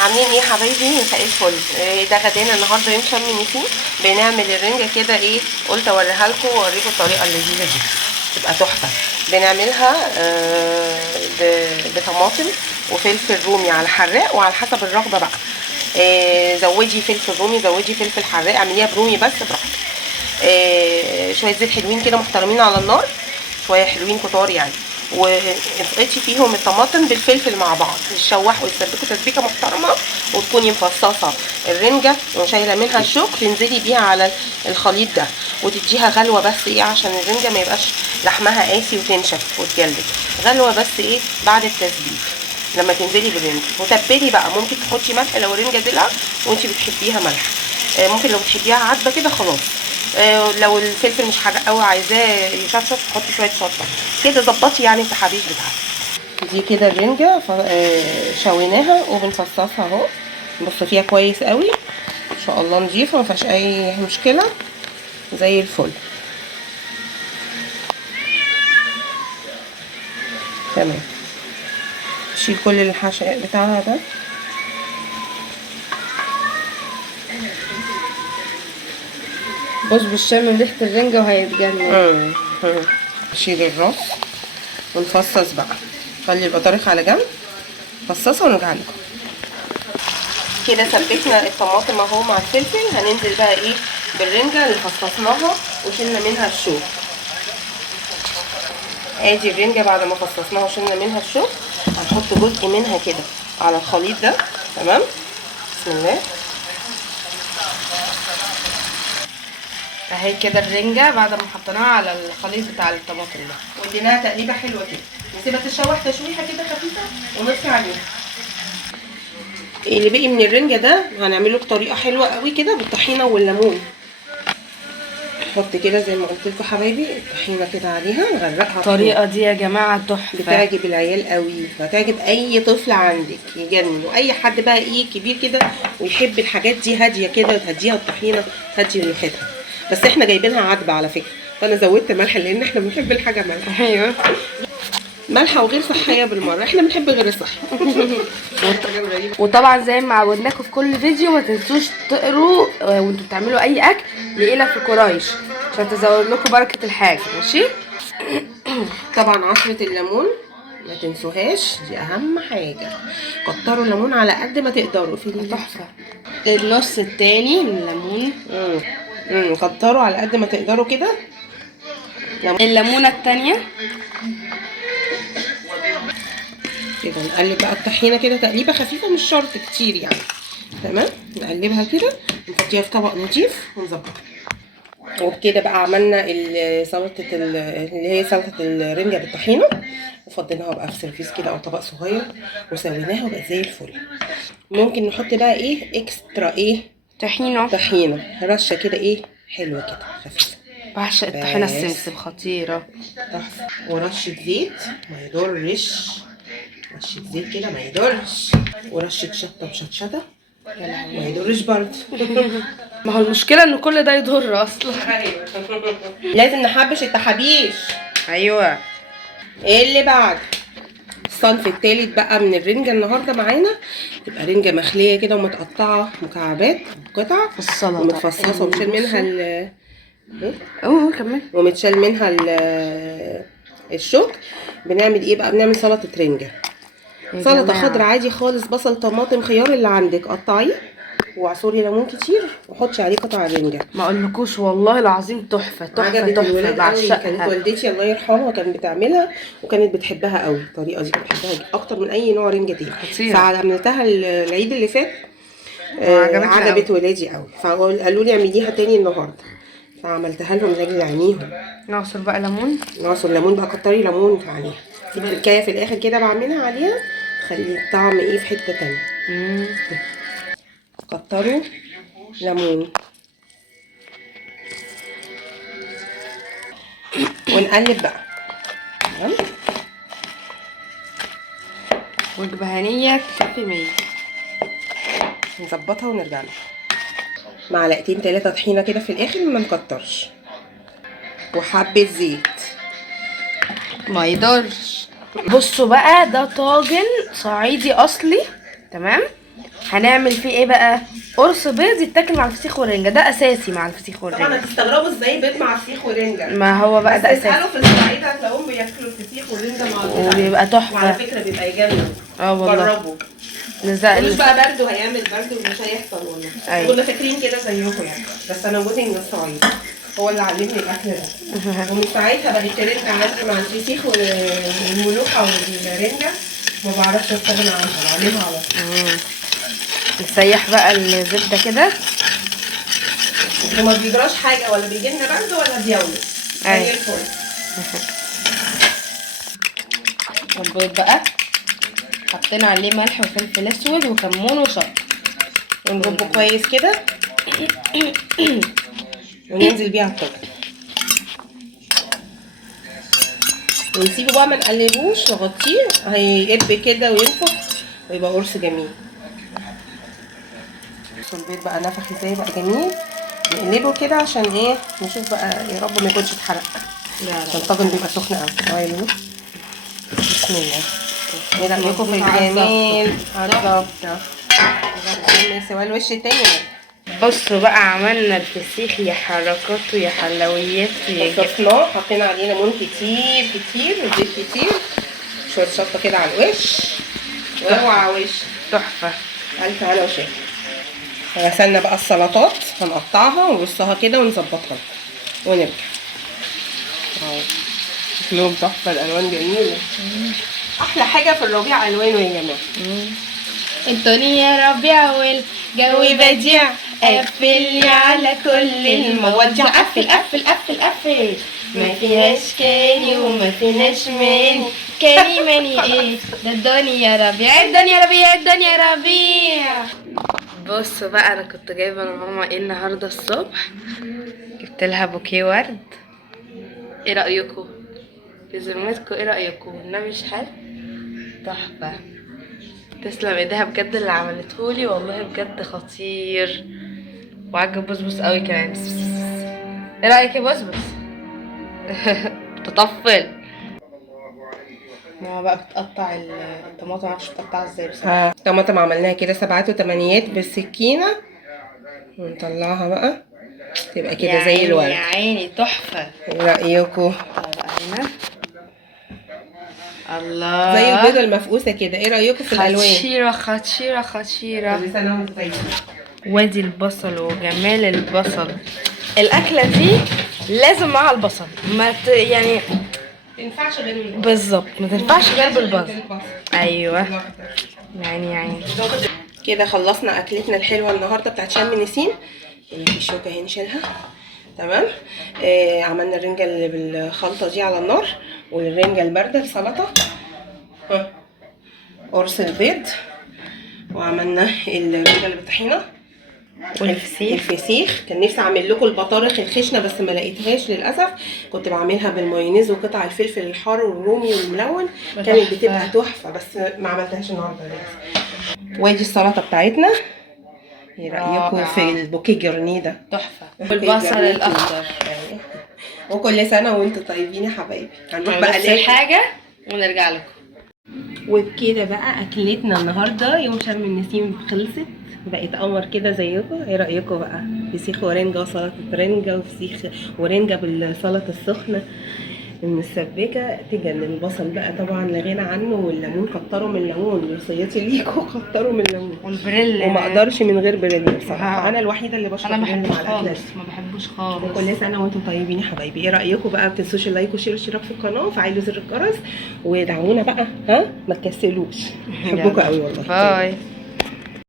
عاملين ايه يا حبايبي؟ مساء الفل. ده غدانا النهارده يوم شم النسيم. بنعمل الرنجه كده ايه، قلت اوريها لكم واوريكم الطريقه اللذيذه دي، تبقى تحفه. بنعملها بطماطم وفلفل رومي على حراق وعلى حسب الرغبه بقى. زودي فلفل رومي، زودي فلفل حراق، اعمليها برومي بس براحتك. شويه زيت حلوين كده محترمين على النار، شويه حلوين كتار يعني، وافقدي فيهم الطماطم بالفلفل مع بعض، يتشوحوا ويتسبكوا تسبيكه محترمه، وتكوني مفصصه الرنجه وشايله منها الشوك، تنزلي بيها على الخليط ده وتديها غلوه بس ايه، عشان الرنجه ما يبقاش لحمها قاسي وتنشف وتجلد. غلوه بس ايه بعد التسبيك لما تنزلي بالرنجه. وتبلي بقى، ممكن تحطي ملح لو الرنجه دلع وانت بتحبيها ملح، ممكن لو بتحبيها عدبه كده خلاص. لو الفلفل مش حراق قوي عايزاه يشطشط حطي شويه شطه كده، ظبطي يعني التحابيش بتاعتك. دي كده الرنجه شويناها وبنفصصها اهو، بصوا فيها كويس قوي ان شاء الله، نضيفه ما فيهاش اي مشكله، زي الفل. تمام، شيل كل الحشاء بتاعها ده. بص بالشم ريحة الرنجة وهيتجنن. شيل الراس ونفصص بقى، خلي البطارخ على جنب، فصصها ونرجع لكم. كده سبكنا الطماطم اهو مع الفلفل، هننزل بقى ايه بالرنجه اللي فصصناها وشلنا منها الشوك. ادي الرنجه بعد ما فصصناها وشلنا منها الشوك، هنحط جزء منها كده على الخليط ده. تمام، بسم الله. اهي كده الرنجة بعد ما حطيناها على الخليط بتاع الطماطم ده، وديناها تقليبه حلوه كده، نسيبها تتشوح تشويحه كده خفيفه ونطفي عليها. اللي بقي من الرنجه ده هنعمله بطريقه حلوه قوي كده بالطحينه والليمون. نحط كده زي ما قلت لكم حبايبي الطحينه كده عليها، نغرقها. الطريقة دي يا جماعة تحفة، بتعجب العيال قوي، وهتعجب اي طفل عندك يجنن، واي حد بقى ايه كبير كده ويحب الحاجات دي هاديه كده، تهديها الطحينه تهدي ريحتها. بس احنا جايبينها عدبه على فكره، فانا زودت ملح لان احنا بنحب الحاجه ملح. ايوه مالحه وغير صحيه بالمره، احنا بنحب غير الصحي. وطبعا زي ما عودناكم في كل فيديو ما تنسوش تقروا وانتوا بتعملوا اي اكل لإله في قريش عشان تزود لكم بركة الحاجة. ماشي. طبعا عصره الليمون ما تنسوهاش، دي اهم حاجه، كتروا الليمون على قد ما تقدروا في تحفة. النص التاني من الليمون. كتروا على قد ما تقدروا كده. الليمونة التانية كده نقلب بقى الطحينه كده تقليبه خفيفه، مش شرط كتير يعني. تمام، نقلبها كده نحطيها في طبق نضيف ونظبطها. وبكده بقى عملنا سلطه اللي هي سلطه الرنجه بالطحينه، وفضيناها بقى في سيرفيس كده او طبق صغير وسويناها وبقت زي الفل. ممكن نحط بقى ايه اكسترا ايه، طحينه رشه كده ايه حلوه كده خفيفه. بعشق الطحينة السمسم، خطيرة تحفه. ورشه زيت ما يضرش، رشه زيت كده ما يضرش، ورشه شطه مشطشطه ما يضرش برضه. ما هو المشكلة ان كل ده يضر اصلا. لازم نحبش التحابيش. ايوه. ايه اللي بعد؟ الصنف التالت بقى من الرنجة النهاردة معانا، تبقى رنجة مخلية كده ومتقطعة مكعبات قطع في السلطة ومتفصصة ومتشال منها كمل. ومتشال منها الشوك. بنعمل ايه بقى؟ بنعمل سلطة رنجة، سلطة خضرا عادي خالص، بصل طماطم خيار اللي عندك قطعيه، وعصوري ليمون كتير وحطي عليه قطع رنجة. ما اقولكوش والله العظيم تحفه تحفه تحفه، بعشقها. كانت والدتي الله يرحمها كانت بتعملها وكانت بتحبها قوي، الطريقه دي كانت بتحبها اكتر من اي نوع رنجة تاني، فعملتها العيد اللي فات عجبت ولادي قوي، فقالوا لي اعمليها تاني النهارده، فعملتها لهم لاجل عينيهم. نعصر بقى ليمون، نعصر ليمون بقى، كتري ليمون عليها، في تركايه في الاخر كده بعملها عليها تخلي الطعم ايه في حته تانيه. كتروا ليمون ونقلب بقى. تمام، وجبه هنيه تكفي 100. نظبطها ونرجع لها. معلقتين 3 طحينه كده في الاخر، ما نكترش، وحبه زيت ما يضرش. بصوا بقى ده طاجن صعيدي اصلي، تمام، هنعمل فيه ايه بقى؟ قرص بيض يتاكل مع الفسيخ والرنجة، ده اساسي مع الفسيخ طبعا والرنجة. هتستغربوا ازاي بيض مع فسيخ ورنجة. ما هو بقى بس ده اسألوا اساسي في الصعيد هتلاقوهم بياكلوا الفسيخ والرنجة مع بعض. وبيبقى تحفة. وعلى فكرة بيبقى يجنن. والله. جربوا. مش نزق بقى برد وهيعمل برد ومش هيحصل والله. أيوة. كنا فاكرين كده زيكم يعني. بس انا جوزي من الصعيد هو اللي علمني الاكل ده. ومن ساعتها بقت الرنجة عندي مع الفسيخ والملوحة والرنجة ما بعرفش استغنى عنها، بعملها على طول. نسيح بقى الزبدة كده وما بيجراش حاجة ولا بيجي لنا برد ولا بيولد. زي الفل. والبيض بقى حطينا عليه ملح وفلفل اسود وكمون وشطة ونربه كويس كده وننزل بيه على الطبق ونسيبه بقى، ما نقلبوش، نغطيه هيقب كده وينفخ ويبقى قرص جميل. البيض بقى نفخ ازاي بقى جميل. نقلبه كده عشان ايه؟ نشوف بقى يا رب ما يكونش اتحرق. عشان الطاجن بيبقى سخن قوي. بسم الله. ايه رايكم في الجميل؟ بالظبط. سوا الوش التاني. بصوا بقى عملنا الفسيخ، يا حركاته يا حلوياته يا صفناه، حطينا عليه ليمون كتير كتير وزيت كتير، شويه شطه كده على الوش. واوعى وش تحفه. الف هنا وشفا. غسلنا بقى السلطات، هنقطعها ونرصها كده ونظبطها ونرجع. اهو شكلهم تحفه، الالوان جميله. احلى حاجه في الربيع الوانه يا جماعه. انتوني يا ربيع والجو بديع، قفلي على كل المواضيع، قفل قفل قفل قفل، ما فيهاش كاني وما فيناش ماني، كاني ماني ايه ده الدنيا يا ربيع، الدنيا ربيع، الدنيا ربيع. بصوا بقى انا كنت جايبه لماما ايه النهارده الصبح، جبت لها بوكيه ورد. ايه رايكم؟ بذمتكم ايه رايكم؟ النبي مش حلو؟ تحفه. تسلم ايديها بجد اللي عملتهولي، والله بجد خطير. وعجب بصبص قوي كمان. ايه رايك يا بصبص؟ تطفل. ماما بقى بتقطع الطماطم، معرفش بتقطعها ازاي بصراحه. الطماطم عملناها كده 7 و8 بالسكينه ونطلعها بقى تبقى كده زي الورد. يا عيني تحفه. ايه رايكم؟ هنا الله زي البيضه المفقوسه كده. ايه رايكم في الالوان؟ خطيره خطيره خطيره. كل سنه وانتم طيبين. وادي البصل وجمال البصل. الاكله دي لازم معاها البصل، ما يعني ما تنفعش غير بالبصل. بالظبط، ما تنفعش غير بالبصل. ايوه يعني كده خلصنا اكلتنا الحلوه النهارده بتاعت شم النسيم. اللي في الشوكه اهي نشيلها. تمام. عملنا الرنجه اللي بالخلطه دي على النار، والرنجه البارده السلطه، قرص البيض، وعملنا الرنجه اللي بالطحينه الفسيخ. كان نفسي اعمل لكم البطارخ الخشنه بس ما لقيتهاش للاسف. كنت بعملها بالمايونيز وقطع الفلفل الحار والرومي والملون، كانت بتبقى تحفه بس ما عملتهاش النهارده للاسف. وادي السلطه بتاعتنا. ايه رايكم في البوكيه جرنيه ده؟ تحفه بالبصل الاخضر. وكل سنه وانتم طيبين يا حبايبي. هنروح بقى ناكل حاجه ونرجع لكم. وبكده بقى اكلتنا النهارده يوم شم النسيم خلصت، بقت قمر كده زيكم. ايه رايكم بقى؟ فسيخ ورنجه وسلطه رنجه وفسيخ ورنجه بالسلطه السخنه المسبكه تجنن. البصل بقى طبعا لا غنى عنه، والليمون كتروا من الليمون، وصيتي ليكوا كتروا من الليمون، والبريل وما اقدرش من غير بريل بصراحه. انا الوحيده اللي بشرب انا بريل مع الاكل. ما بحبوش خالص. وكل سنه وانتم طيبين يا حبايبي. ايه رايكم بقى؟ ما تنسوش اللايك والشير والاشتراك في القناه وفعلوا زر الجرس ودعمونا بقى، ما تكسلوش. بحبكم قوي والله. باي.